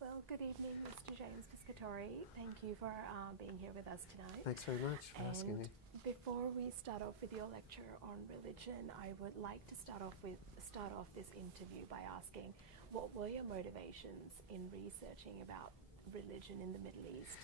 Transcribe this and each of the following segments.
Well, good evening, Mr. James Piscatori. Thank you for being here with us tonight. Thanks very much for asking me. Before we start off with your lecture on religion, I would like to start off this interview by asking, what were your motivations in researching about religion in the Middle East?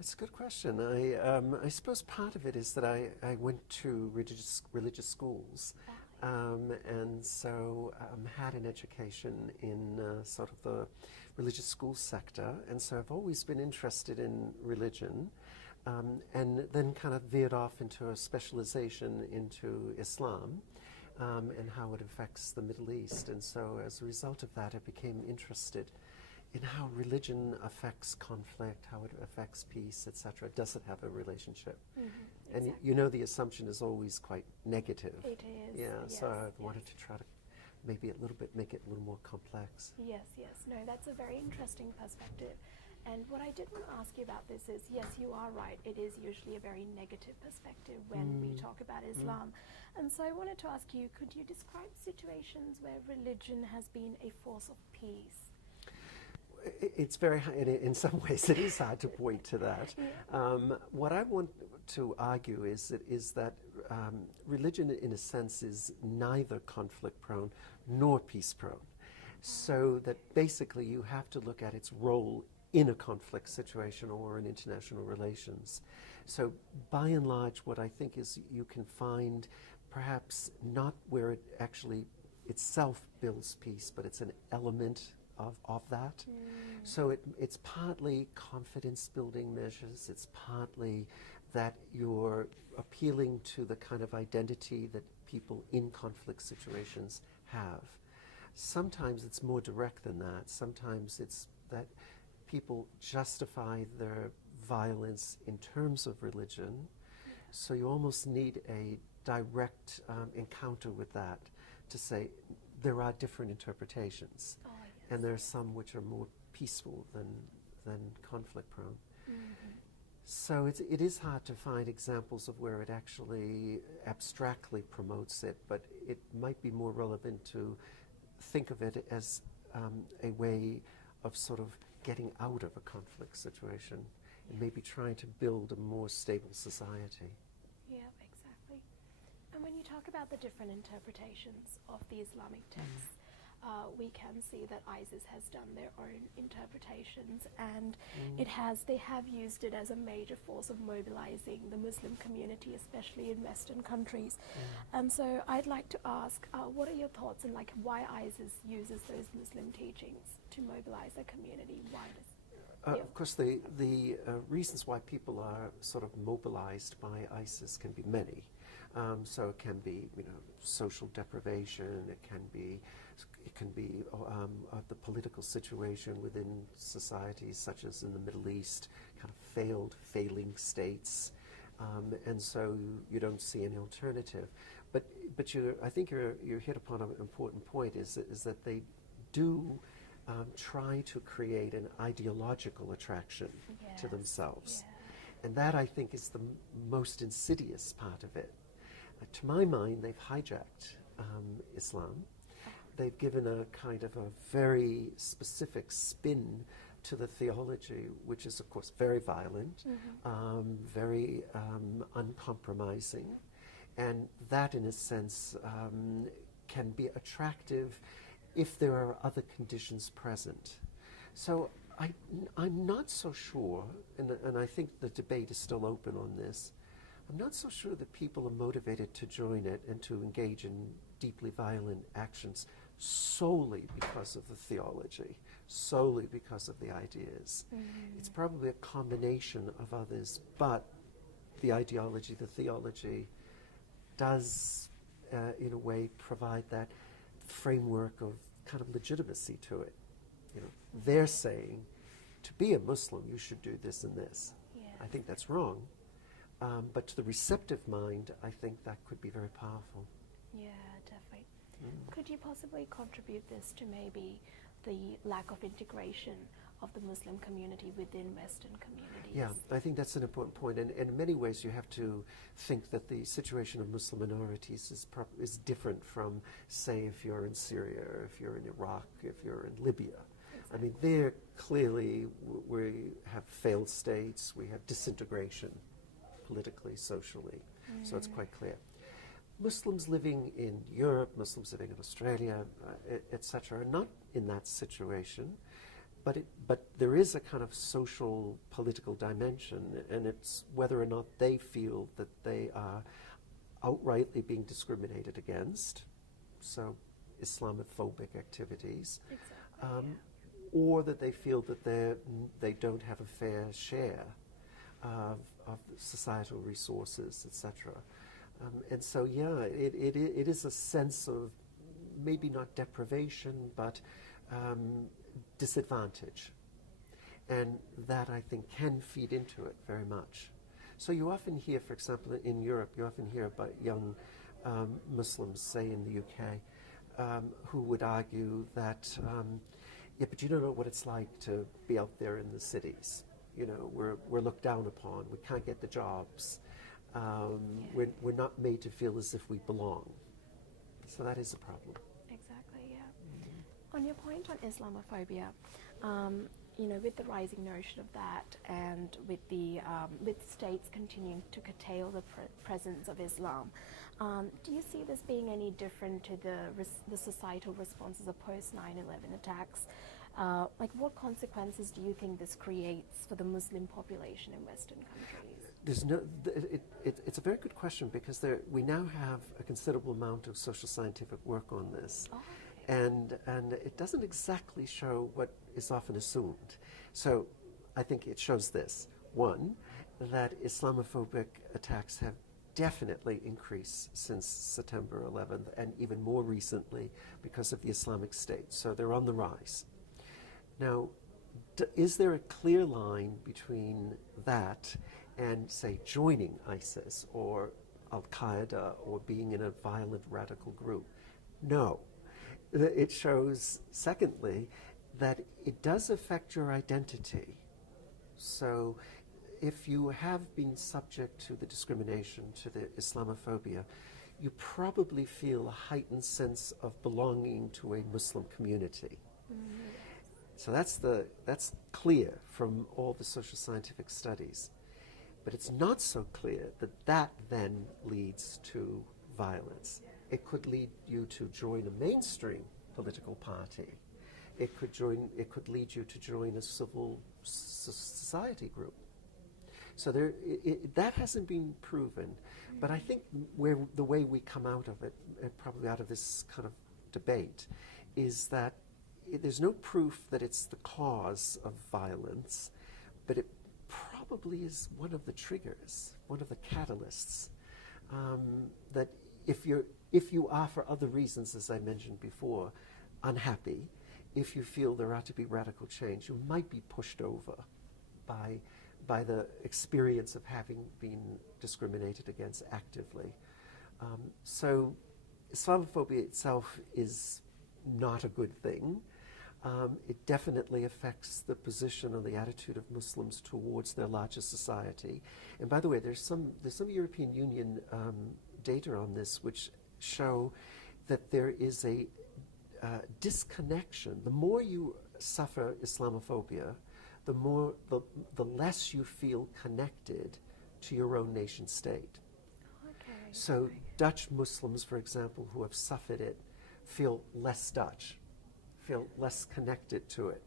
It's a good question. I suppose part of it is that I went to religious schools, and so had an education in sort of the religious school sector, and so I've always been interested in religion, and then kind of veered off into a specialization into Islam and how it affects the Middle East. And so as a result of that, I became interested in how religion affects conflict, how it affects peace, etc. Does it have a relationship? Mm-hmm, and exactly. you know the assumption is always quite negative. It is. Yeah, yes, so I wanted to try to maybe a little bit make it a little more complex. Yes, yes. No, that's a very interesting perspective. And what I did want to ask you about this is, yes, you are right. It is usually a very negative perspective when we talk about Islam. And so I wanted to ask you, could you describe situations where religion has been a force of peace? It's very, in some ways, it is hard to point to that. Yeah. What I want to argue is that religion, in a sense, is neither conflict-prone nor peace-prone. So that basically you have to look at its role in a conflict situation or in international relations. So by and large, what I think is you can find perhaps not where it actually itself builds peace, but it's an element of that. So it's partly confidence building measures, it's partly that you're appealing to the kind of identity that people in conflict situations have. Sometimes it's more direct than that. Sometimes it's that people justify their violence in terms of religion. So you almost need a direct encounter with that to say there are different interpretations. Oh, yes. And there are some which are more peaceful than conflict prone. So it is hard to find examples of where it actually abstractly promotes it, but it might be more relevant to think of it as a way of sort of getting out of a conflict situation and maybe trying to build a more stable society. Yeah, exactly. And when you talk about the different interpretations of the Islamic texts, we can see that ISIS has done their own interpretations, and they have used it as a major force of mobilizing the Muslim community, especially in Western countries. And so I'd like to ask, what are your thoughts on why ISIS uses those Muslim teachings to mobilize their community? Why does Of course, the reasons why people are sort of mobilized by ISIS can be many. So it can be, social deprivation. It can be the political situation within societies, such as in the Middle East, kind of failing states, and so you don't see any alternative. But I think you hit upon an important point. Is that they do try to create an ideological attraction to themselves. Yeah. And that, I think, is the most insidious part of it. To my mind, they've hijacked Islam. They've given a kind of a very specific spin to the theology, which is, of course, very violent, very uncompromising. And that, in a sense, can be attractive if there are other conditions present. So I'm not so sure, and I think the debate is still open on this, I'm not so sure that people are motivated to join it and to engage in deeply violent actions solely because of the theology, solely because of the ideas. It's probably a combination of others, but the ideology, the theology, does in a way provide that framework of kind of legitimacy to it. They're saying, to be a Muslim, you should do this and this. Yeah. I think that's wrong. But to the receptive mind, I think that could be very powerful. Yeah, definitely. Could you possibly contribute this to maybe the lack of integration of the Muslim community within Western communities? Yeah, I think that's an important point. And in many ways, you have to think that the situation of Muslim minorities is different from, say, if you're in Syria, or if you're in Iraq, if you're in Libya. Exactly. I mean, there clearly we have failed states, we have disintegration politically, socially, so it's quite clear. Muslims living in Europe, Muslims living in Australia, etc., are not in that situation, but there is a kind of social, political dimension, and it's whether or not they feel that they are outrightly being discriminated against, so Islamophobic activities, or that they feel that they don't have a fair share of societal resources, etc. And so, yeah, it is a sense of maybe not deprivation, but disadvantage. And that, I think, can feed into it very much. So you often hear, for example, in Europe, you often hear about young Muslims, say in the UK, who would argue that, yeah, but you don't know what it's like to be out there in the cities. You know, we're looked down upon. We can't get the jobs. We're not made to feel as if we belong. So that is a problem. Exactly, yeah. On your point on Islamophobia, you know, with the rising notion of that, and with the with states continuing to curtail the presence of Islam, do you see this being any different to the societal responses of post 9/11 attacks? Like, what consequences do you think this creates for the Muslim population in Western countries? There's no. It's a very good question, because we now have a considerable amount of social scientific work on this. Oh. And it doesn't exactly show what is often assumed. So I think it shows this. One, that Islamophobic attacks have definitely increased since September 11th, and even more recently because of the Islamic State. So they're on the rise. Now, is there a clear line between that and, say, joining ISIS or Al-Qaeda or being in a violent radical group? No. It shows, secondly, that it does affect your identity. So if you have been subject to the discrimination, to the Islamophobia, you probably feel a heightened sense of belonging to a Muslim community. Mm-hmm. So that's clear from all the social scientific studies. But it's not so clear that then leads to violence. It could lead you to join a mainstream political party. It could lead you to join a civil society group. So that hasn't been proven. But I think the way we come out of it, probably out of this kind of debate, is that there's no proof that it's the cause of violence, but it probably is one of the triggers, one of the catalysts, that if you are, for other reasons, as I mentioned before, unhappy, if you feel there ought to be radical change, you might be pushed over by the experience of having been discriminated against actively. So Islamophobia itself is not a good thing. It definitely affects the position and the attitude of Muslims towards their larger society. And by the way, there's some European Union data on this which show that there is a disconnection. The more you suffer Islamophobia, the less you feel connected to your own nation state. Okay. So Dutch Muslims, for example, who have suffered it, feel less Dutch, feel less connected to it.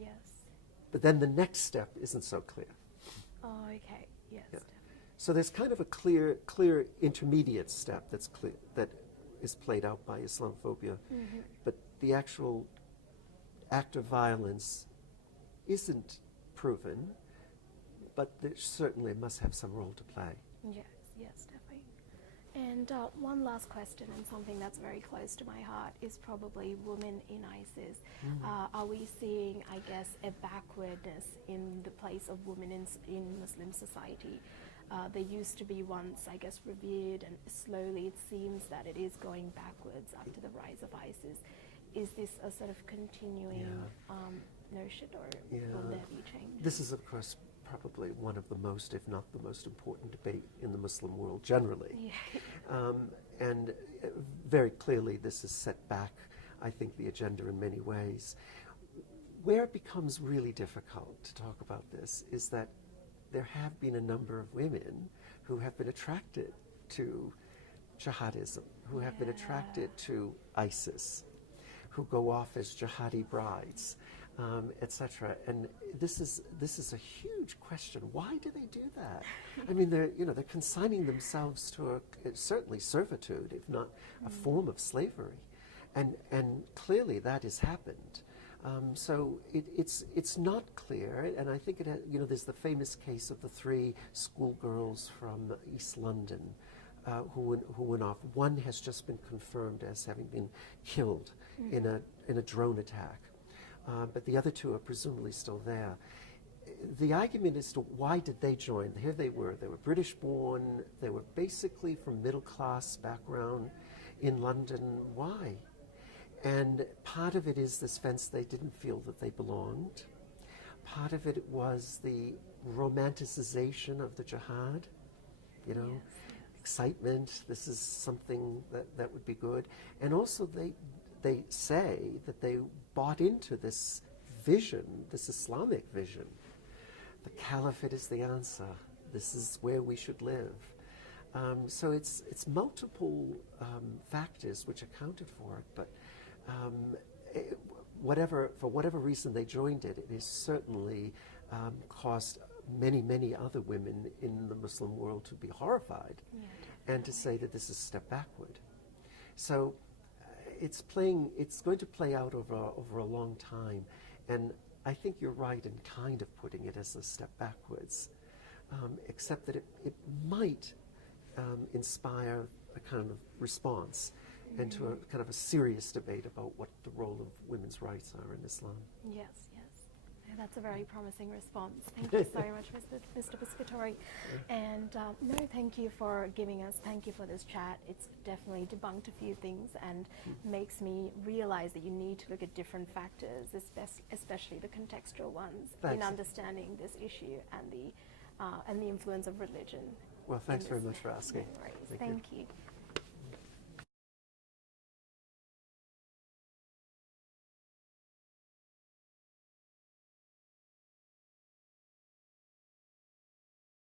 Yes. But then the next step isn't so clear. Oh, okay. Yes. Yeah. So there's kind of a clear intermediate step that is played out by Islamophobia, but the actual act of violence isn't proven, but there certainly must have some role to play. Yes, definitely. And one last question, and something that's very close to my heart, is probably women in ISIS. Are we seeing, I guess, a backwardness in the place of women in Muslim society? They used to be once, I guess, revered, and slowly it seems that it is going backwards after the rise of ISIS. Is this a sort of continuing notion, or will there be change? This is, of course, probably one of the most, if not the most important debate in the Muslim world generally. Yeah. And very clearly this has set back, I think, the agenda in many ways. where it becomes really difficult to talk about this is that there have been a number of women who have been attracted to jihadism, who have been attracted to ISIS, who go off as jihadi brides, etc. And this is a huge question. Why do they do that? I mean, they're consigning themselves to certainly servitude, if not a form of slavery, and clearly that has happened. So it's not clear, and I think there's the famous case of the 3 schoolgirls from East London who went off. One has just been confirmed as having been killed in a drone attack, but the other 2 are presumably still there. The argument as to why did they join? Here they were British born, they were basically from middle class background in London. Why? And part of it is this sense they didn't feel that they belonged. Part of it was the romanticization of the jihad, excitement, this is something that would be good. And also they say that they bought into this vision, this Islamic vision. The caliphate is the answer. This is where we should live. So it's multiple factors which accounted for it, but for whatever reason they joined it, it has certainly caused many other women in the Muslim world to be horrified and to say that this is a step backward. So it's going to play out over a long time, and I think you're right in kind of putting it as a step backwards, except that it might inspire a kind of response into a kind of a serious debate about what the role of women's rights are in Islam. Yes. Yeah, that's a very promising response. Thank you so much, Mr. Piscatori. And thank you for thank you for this chat. It's definitely debunked a few things and makes me realize that you need to look at different factors, especially the contextual ones, in understanding this issue and the influence of religion. Well, thanks very much for asking. No worries. Thank you.